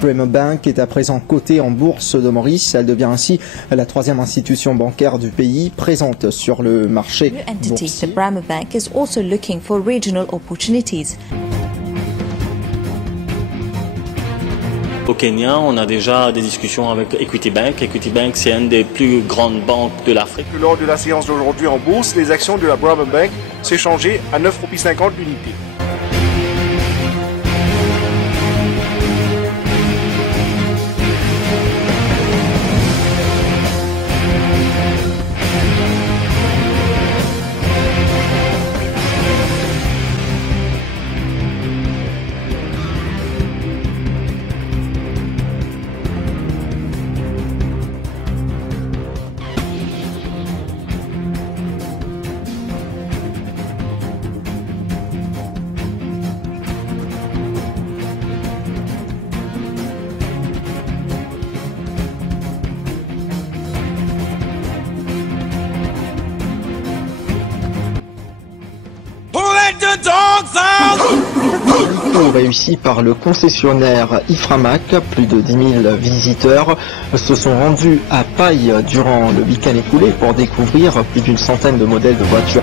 Bremer Bank est à présent cotée en bourse de Maurice. Elle devient ainsi la troisième institution bancaire du pays présente sur le marché boursier. The Bremer Bank is also looking for regional opportunities. Au Kenya, on a déjà des discussions avec Equity Bank. Equity Bank, c'est une des plus grandes banques de l'Afrique. Lors de la séance d'aujourd'hui en bourse, les actions de la Bremer Bank s'échangeaient à 9,50 € l'unité. Réussi par le concessionnaire Iframac, plus de 10 000 visiteurs se sont rendus à Paille durant le week-end écoulé pour découvrir plus d'une centaine de modèles de voitures.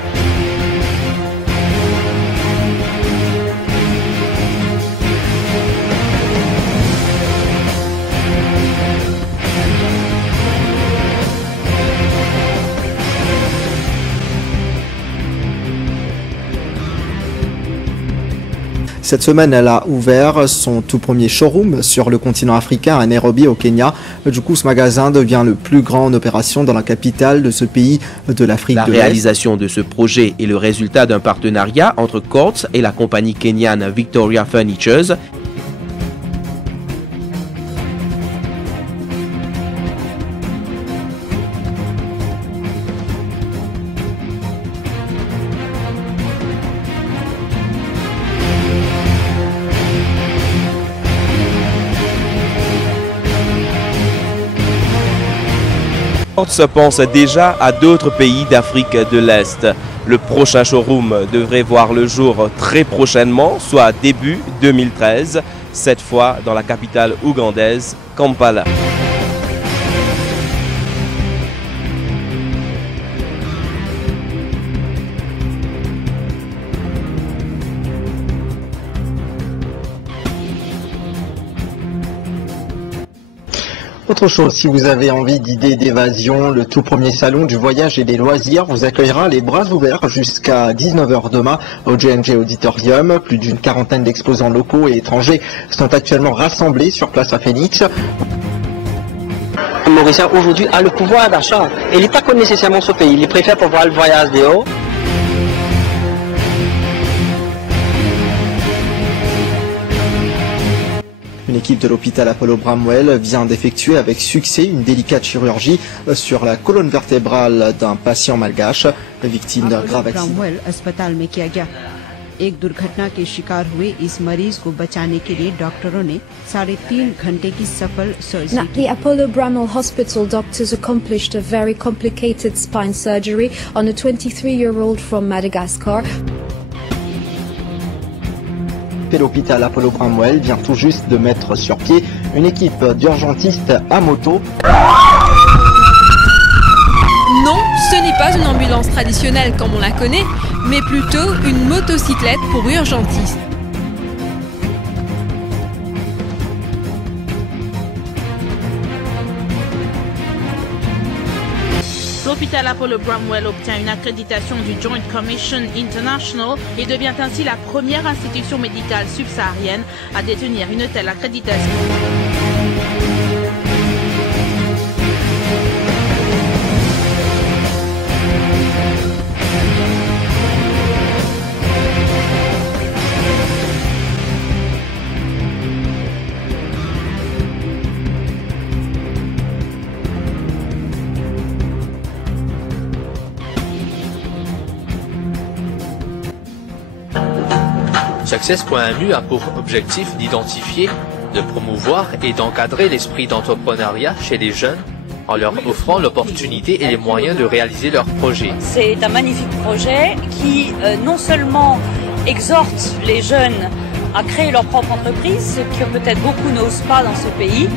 Cette semaine, elle a ouvert son tout premier showroom sur le continent africain à Nairobi au Kenya. Du coup, ce magasin devient le plus grand en opération dans la capitale de ce pays de l'Afrique de l'Est. La réalisation de ce projet est le résultat d'un partenariat entre Courts et la compagnie kenyane Victoria Furnitures. Se pense déjà à d'autres pays d'Afrique de l'Est. Le prochain showroom devrait voir le jour très prochainement, soit début 2013, cette fois dans la capitale ougandaise, Kampala. Autre chose, si vous avez envie d'idées d'évasion, le tout premier salon du voyage et des loisirs vous accueillera les bras ouverts jusqu'à 19 h demain au J&J Auditorium. Plus d'une quarantaine d'exposants locaux et étrangers sont actuellement rassemblés sur place à Phoenix. Le Mauricien aujourd'hui a le pouvoir d'achat. Et l'État connaît nécessairement ce pays. Il préfère pouvoir le voyage dehors. Une équipe de l'hôpital Apollo Bramwell vient d'effectuer avec succès une délicate chirurgie sur la colonne vertébrale d'un patient malgache, victime d'un grave accident. एक दुर्घटना के शिकार हुए इस मरीज को बचाने के लिए डॉक्टरों ने 3.5 घंटे की सफल सर्जरी की। The Apollo Bramwell Hospital doctors accomplished a very complicated spine surgery on a 23-year-old from Madagascar. L'hôpital Apollo Bramwell vient tout juste de mettre sur pied une équipe d'urgentistes à moto. Non, ce n'est pas une ambulance traditionnelle comme on la connaît, mais plutôt une motocyclette pour urgentistes. L'hôpital Apollo Bramwell obtient une accréditation du Joint Commission International et devient ainsi la première institution médicale subsaharienne à détenir une telle accréditation. Success.mu a pour objectif d'identifier, de promouvoir et d'encadrer l'esprit d'entrepreneuriat chez les jeunes en leur offrant l'opportunité et les moyens de réaliser leurs projets. C'est un magnifique projet qui non seulement exhorte les jeunes à créer leur propre entreprise, ce que peut-être beaucoup n'osent pas dans ce pays.